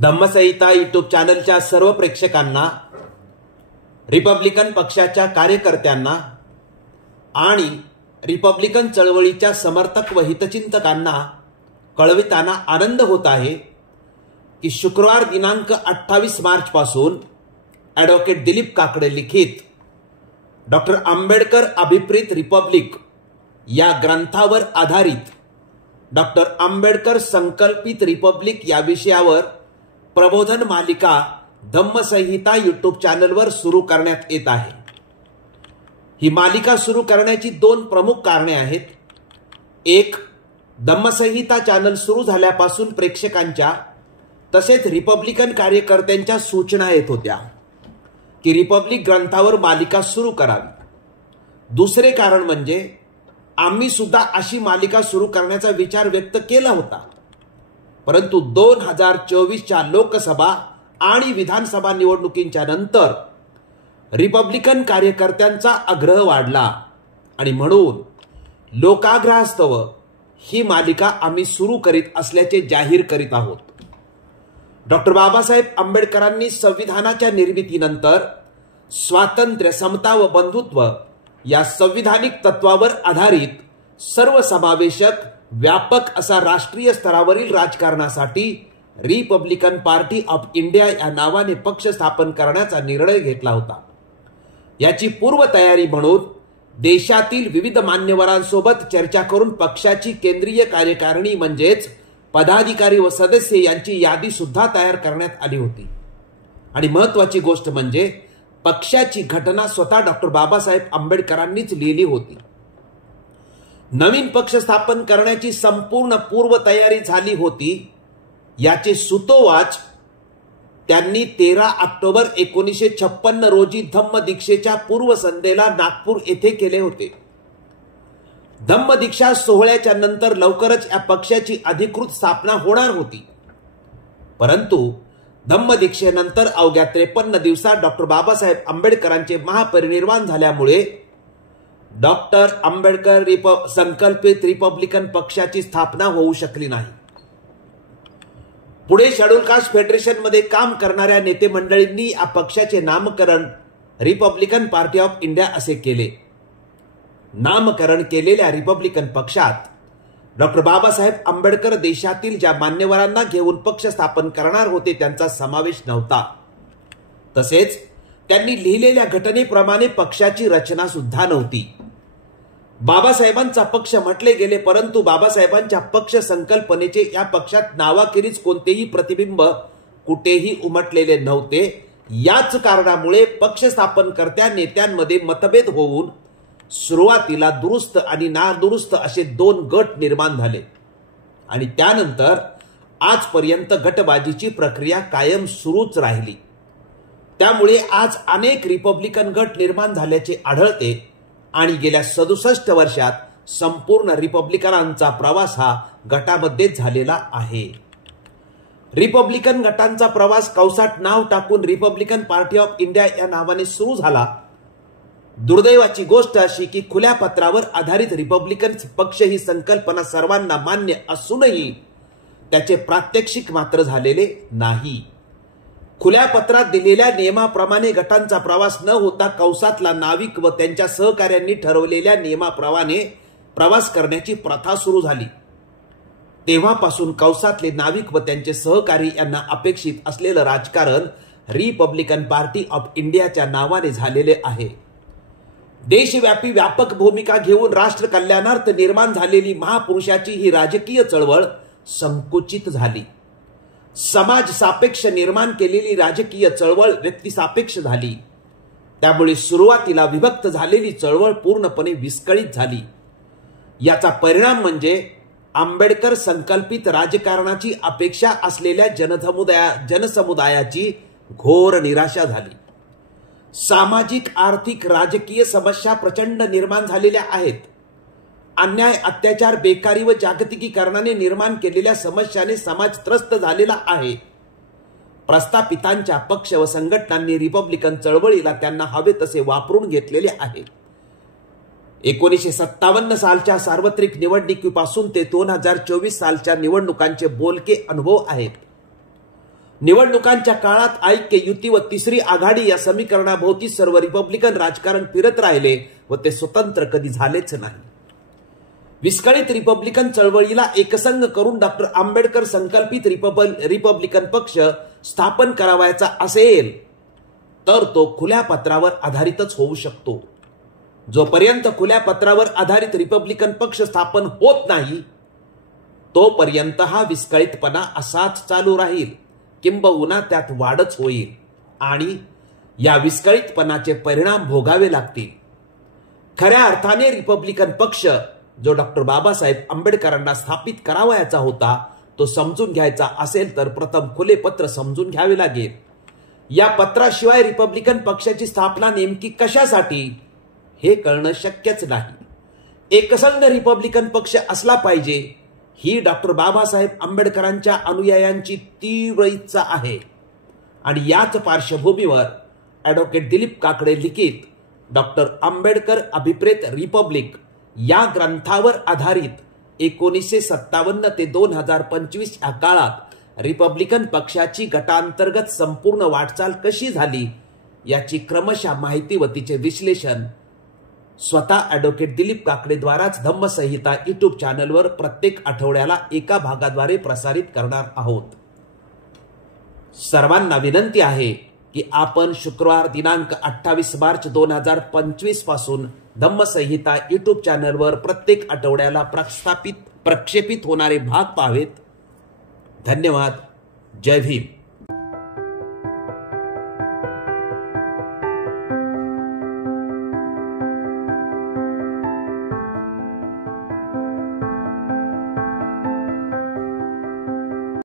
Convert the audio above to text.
धम्मसंहिता YouTube चॅनलच्या सर्व प्रेक्षकांना, रिपब्लिकन पक्षाच्या कार्यकर्त्यांना आणि रिपब्लिकन चळवळीच्या समर्थक व हितचिंतकांना कळविताना आनंद होत आहे की शुक्रवार दिनांक 28 मार्च पासून ॲडव्होकेट दिलीप काकडे लिखित डॉक्टर आंबेडकर अभिप्रेत रिपब्लिक या ग्रंथावर आधारित डॉक्टर आंबेडकर संकल्पित रिपब्लिक या विषयावर प्रबोधन मालिका धम्मसंहिता यूट्यूब चॅनलवर सुरू करण्यात येत आहे। ही मालिका सुरू करण्याची दोन प्रमुख कारणे आहेत। एक, धम्मसंहिता चॅनल सुरू झाल्यापासून प्रेक्षकांच्या तसेच रिपब्लिकन कार्यकर्त्यांच्या सूचना येत होत्या की रिपब्लिक ग्रंथावर मालिका सुरू करावी। दुसरे कारण म्हणजे आम्ही सुद्धा अशी मालिका सुरू करण्याचा विचार व्यक्त केला होता, परंतु 2024च्या लोकसभा आणि विधानसभा निवडणुकींच्या नंतर रिपब्लिकन कार्यकर्त्यांचा आग्रह वाढला आणि म्हणून लोकाग्रहास्तव ही मालिका आम्ही सुरू करीत असल्याचे जाहीर करीत आहोत। डॉक्टर बाबासाहेब आंबेडकरांनी संविधानाच्या निर्मितीनंतर स्वातंत्र्य, समता व बंधुत्व या संविधानिक तत्वावर आधारित सर्वसमावेशक व्यापक असा राष्ट्रीय स्तरावरील राजकारणासाठी रिपब्लिकन पार्टी ऑफ इंडिया या नावाने पक्ष स्थापन करण्याचा निर्णय घेतला होता। याची पूर्वतयारी म्हणून देशातील विविध मान्यवरांसोबत चर्चा करून पक्षाची केंद्रीय कार्यकारिणी म्हणजेच पदाधिकारी व सदस्य यांची यादी सुद्धा तयार करण्यात आली होती। आणि महत्त्वाची गोष्ट म्हणजे पक्षाची घटना स्वतः डॉक्टर बाबासाहेब आंबेडकरांनीच लिहिली होती। नवीन पक्ष स्थापन करण्याची संपूर्ण पूर्वतयारी झाली होती याचे सुतोवाच त्यांनी 13 ऑक्टोबर 1956 रोजी धम्मदीक्षेच्या पूर्वसंध्येला नागपूर येथे केले होते। धम्मदीक्षा सोहळ्याच्या नंतर लवकरच या पक्षाची अधिकृत स्थापना होणार होती, परंतु धम्मदीक्षेनंतर अवघ्या 53 दिवसात डॉक्टर बाबासाहेब आंबेडकरांचे महापरिनिर्वाण झाल्यामुळे डॉक्टर आंबेडकर संकल्पित रिपब्लिकन पक्षाची स्थापना होऊ शकली नाही। पुढे शेड्यूल कास्ट फेडरेशन मध्ये काम करणाऱ्या नेते मंडळींनी या पक्षाचे नामकरण रिपब्लिकन पार्टी ऑफ इंडिया असे केले। नामकरण केलेल्या रिपब्लिकन पक्षात डॉक्टर बाबासाहेब आंबेडकर देशातील ज्या मान्यवरांना घेऊन पक्ष स्थापन करणार होते त्यांचा समावेश नव्हता। तसेच त्यांनी लिहिलेल्या घटनेप्रमाणे पक्षाची रचना सुद्धा नव्हती। बाबासाहेबांचा पक्ष म्हटले गेले, परंतु बाबासाहेबांच्या पक्ष संकल्पनेचे या पक्षात नावाखेरीज कोणतेही प्रतिबिंब कुठेही उमटलेले नव्हते। याच कारणामुळे पक्ष स्थापनकर्त्या नेत्यांमध्ये मतभेद होऊन सुरुवातीला दुरुस्त आणि नादुरुस्त असे दोन गट निर्माण झाले आणि त्यानंतर आजपर्यंत गटबाजीची प्रक्रिया कायम सुरूच राहिली। त्यामुळे आज अनेक रिपब्लिकन गट निर्माण झाल्याचे आढळते आणि गेल्या 67 वर्षात संपूर्ण रिपब्लिकनांचा प्रवास हा गटामध्ये झालेला आहे। रिपब्लिकन गटांचा प्रवास कंसात नाव टाकून रिपब्लिकन पार्टी ऑफ इंडिया या नावाने सुरू झाला। दुर्दैवाची गोष्ट अशी की खुल्या पत्रावर आधारित रिपब्लिकन पक्ष ही संकल्पना सर्वांना मान्य असूनही त्याचे प्रात्यक्षिक मात्र झालेले नाही। खुल्या पत्रात दिलेल्या नियमाप्रमाणे गटांचा प्रवास न होता कंसातला नाविक व त्यांच्या सहकाऱ्यांनी ठरवलेल्या नियमाप्रमाणे प्रवास करण्याची प्रथा सुरू झाली। तेव्हापासून कंसातले नाविक व त्यांचे सहकारी यांना अपेक्षित असलेलं राजकारण रिपब्लिकन पार्टी ऑफ इंडियाच्या नावाने झालेले आहे। देशव्यापी व्यापक भूमिका घेऊन राष्ट्र कल्याणार्थ निर्माण झालेली महापुरुषाची ही राजकीय चळवळ संकुचित झाली। समाज सापेक्ष निर्माण केलेली राजकीय चळवळ व्यक्ती सापेक्ष झाली। त्यामुळे सुरुवातीला विभक्त झालेली चळवळ पूर्णपणे विस्कळीत झाली। याचा परिणाम म्हणजे आंबेडकर संकल्पित राजकारणाची अपेक्षा असलेल्या जनसमुदायाची घोर निराशा झाली। सामाजिक, आर्थिक, राजकीय समस्या प्रचंड निर्माण झालेल्या आहेत। अन्याय, अत्याचार, बेकारी व जागतिकीकरणाने निर्माण केलेल्या समस्याने समाज त्रस्त झालेला आहे। प्रस्थापितांच्या पक्ष व संघटनांनी रिपब्लिकन चळवळीला त्यांना हवे तसे वापरून घेतलेले आहे। 1957 सालच्या सार्वत्रिक निवडणुकीपासून ते 2024 सालच्या निवडणुकांचे बोलके अनुभव आहेत। निवडणुकांच्या काळात ऐक्य, युती व तिसरी आघाडी या समीकरणाभोवती सर्व रिपब्लिकन राजकारण फिरत राहिले व ते स्वतंत्र कधी झालेच नाही. विस्कळीत रिपब्लिकन चळवळीला एकसंघ करून डॉक्टर आंबेडकर संकल्पित रिपब्लिकन पक्ष स्थापन करावायचा असेल तर तो खुल्या पत्रावर आधारितच होऊ शकतो. जोपर्यंत खुल्या पत्रावर आधारित रिपब्लिकन पक्ष स्थापन होत नाही तोपर्यंत हा विस्कळीतपणा असाच चालू राहील, किंबहुना त्यात वाढच होईल आणि या विस्कळीतपणाचे परिणाम भोगावे लागतील. खऱ्या अर्थाने रिपब्लिकन पक्ष जो डॉक्टर बाबासाहेब आंबेडकरांना स्थापित करावयाचा होता तो समजून घ्यायचा असेल तर प्रथम खुले पत्र समजून घ्यावे लागेल. या पत्राशिवाय रिपब्लिकन पक्षाची स्थापना नेमकी कशासाठी हे कळणं शक्यच नाही. एकसंघ रिपब्लिकन पक्ष असला पाहिजे ही डॉक्टर बाबासाहेब आंबेडकरांच्या अनुयायांची तीव्र इच्छा आहे आणि याच पार्श्वभूमीवर ॲडव्होकेट दिलीप काकडे लिखित डॉक्टर आंबेडकर अभिप्रेत रिपब्लिक या ग्रंथावर आधारित 1957 ते 2025 या काळात रिपब्लिकन पक्षाची गटांतर्गत संपूर्ण वाटचाल कशी झाली याची क्रमशः माहिती व तिचे विश्लेषण स्वतः ॲडव्होकेट दिलीप काकडे द्वाराच धम्मसंहिता यूट्यूब चॅनलवर प्रत्येक आठवड्याला एका भागाद्वारे प्रसारित करणार आहोत. सर्वांना विनंती आहे की आपण शुक्रवार दिनांक 28 मार्च 2025 पासून धम्मसंहिता यूट्यूब चॅनलवर प्रत्येक आठवड्याला प्रक्षेपित होणारे भाग पाहावेत. धन्यवाद. जय भीम.